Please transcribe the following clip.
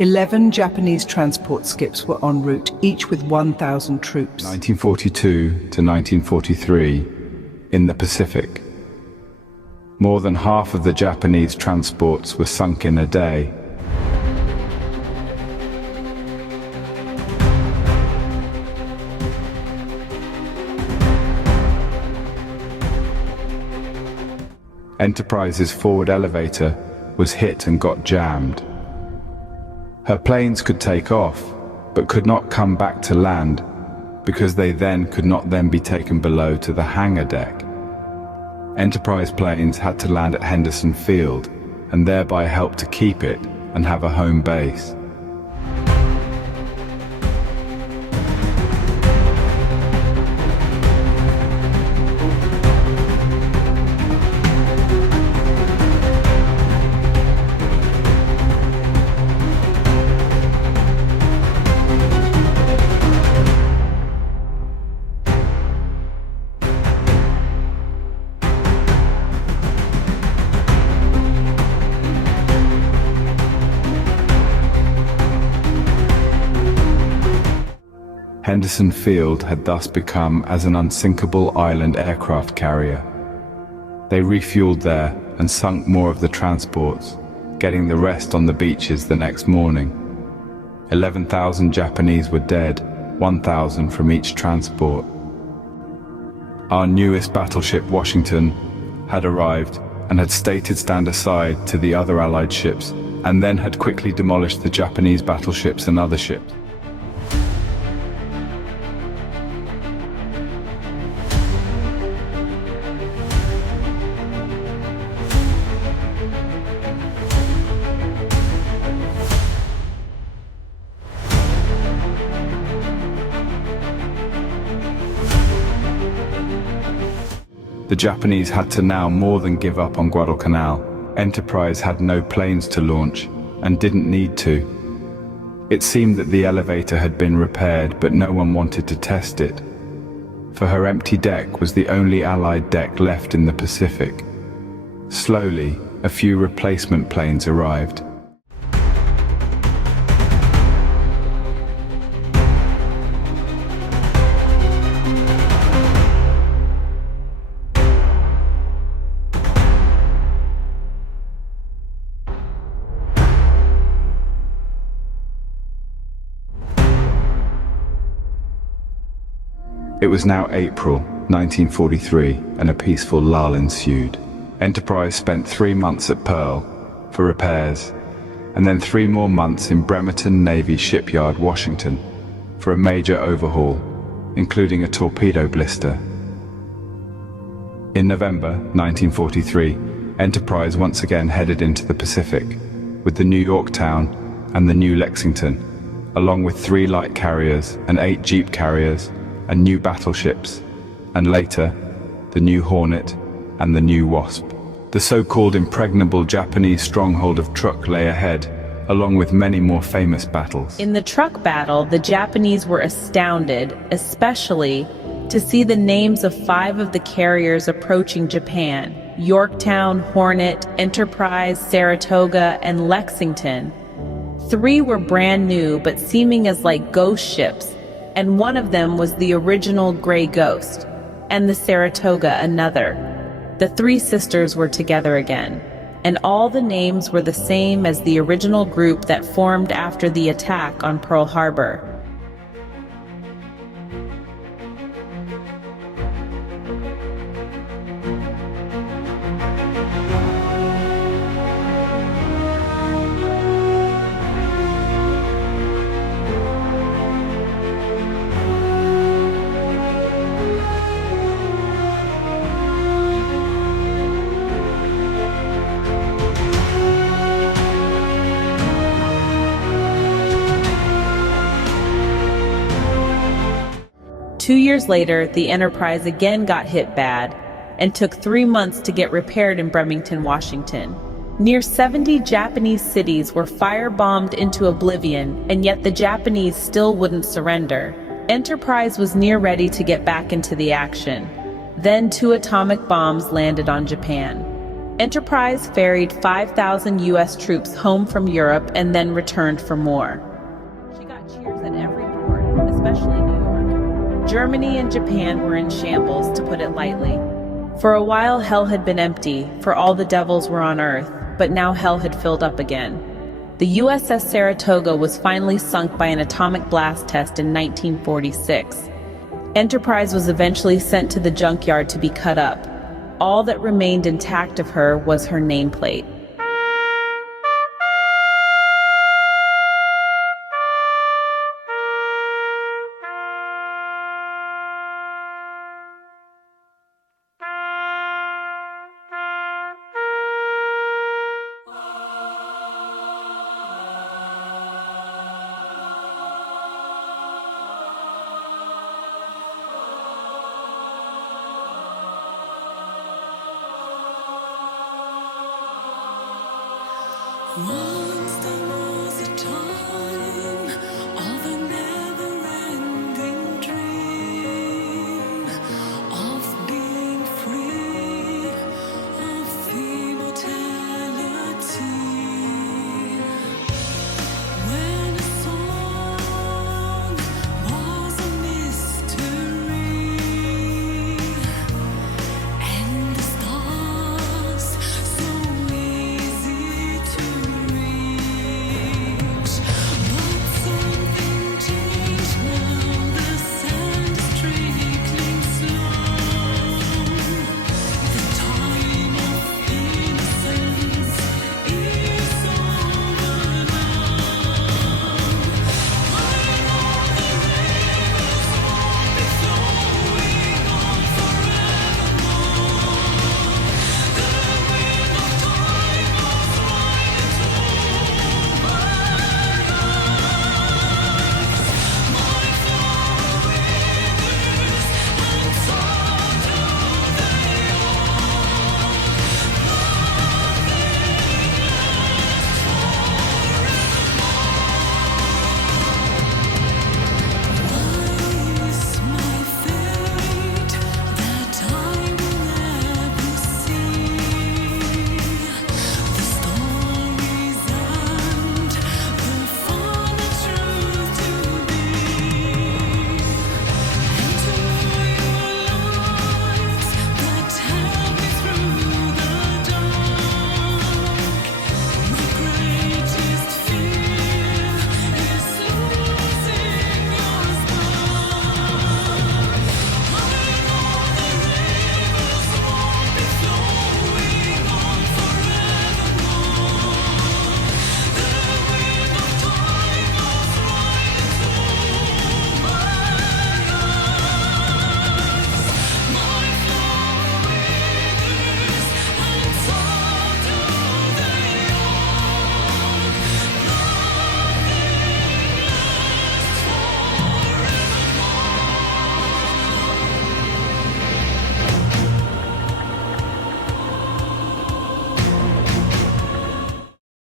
11 Japanese transport skips were en route, each with 1,000 troops. 1942 to 1943, in the Pacific. More than half of the Japanese transports were sunk in a day. Enterprise's forward elevator was hit and got jammed. Her planes could take off, but could not come back to land because they could not then be taken below to the hangar deck. Enterprise planes had to land at Henderson Field and thereby help to keep it and have a home base. Henderson Field had thus become as an unsinkable island aircraft carrier. They refueled there and sunk more of the transports, getting the rest on the beaches the next morning. 11,000 Japanese were dead, 1,000 from each transport. Our newest battleship, Washington, had arrived and had stated stand aside to the other Allied ships, and then had quickly demolished the Japanese battleships and other ships. The Japanese had to now more than give up on Guadalcanal. Enterprise had no planes to launch, and didn't need to. It seemed that the elevator had been repaired, but no one wanted to test it. For her empty deck was the only Allied deck left in the Pacific. Slowly, a few replacement planes arrived. It was now April 1943, and a peaceful lull ensued. Enterprise spent 3 months at Pearl for repairs, and then 3 more months in Bremerton Navy Shipyard, Washington, for a major overhaul, including a torpedo blister. In November 1943, Enterprise once again headed into the Pacific, with the New Yorktown and the New Lexington, along with 3 light carriers and 8 jeep carriers, and new battleships, and later, the new Hornet and the new Wasp. The so-called impregnable Japanese stronghold of Truk lay ahead, along with many more famous battles. In the Truk battle, the Japanese were astounded, especially to see the names of 5 of the carriers approaching Japan: Yorktown, Hornet, Enterprise, Saratoga, and Lexington. 3 were brand new, but seeming as like ghost ships, and one of them was the original Gray Ghost, and the Saratoga another. The 3 sisters were together again, and all the names were the same as the original group that formed after the attack on Pearl Harbor. Two years later, the Enterprise again got hit bad and took 3 months to get repaired in Bremerton, Washington. Near 70 Japanese cities were firebombed into oblivion, and yet the Japanese still wouldn't surrender. Enterprise was near ready to get back into the action. Then 2 atomic bombs landed on Japan. Enterprise ferried 5,000 U.S. troops home from Europe and then returned for more. She got cheers at every port, especially New York. Germany and Japan were in shambles, to put it lightly. For a while, hell had been empty, for all the devils were on Earth, but now hell had filled up again. The USS Saratoga was finally sunk by an atomic blast test in 1946. Enterprise was eventually sent to the junkyard to be cut up. All that remained intact of her was her nameplate. One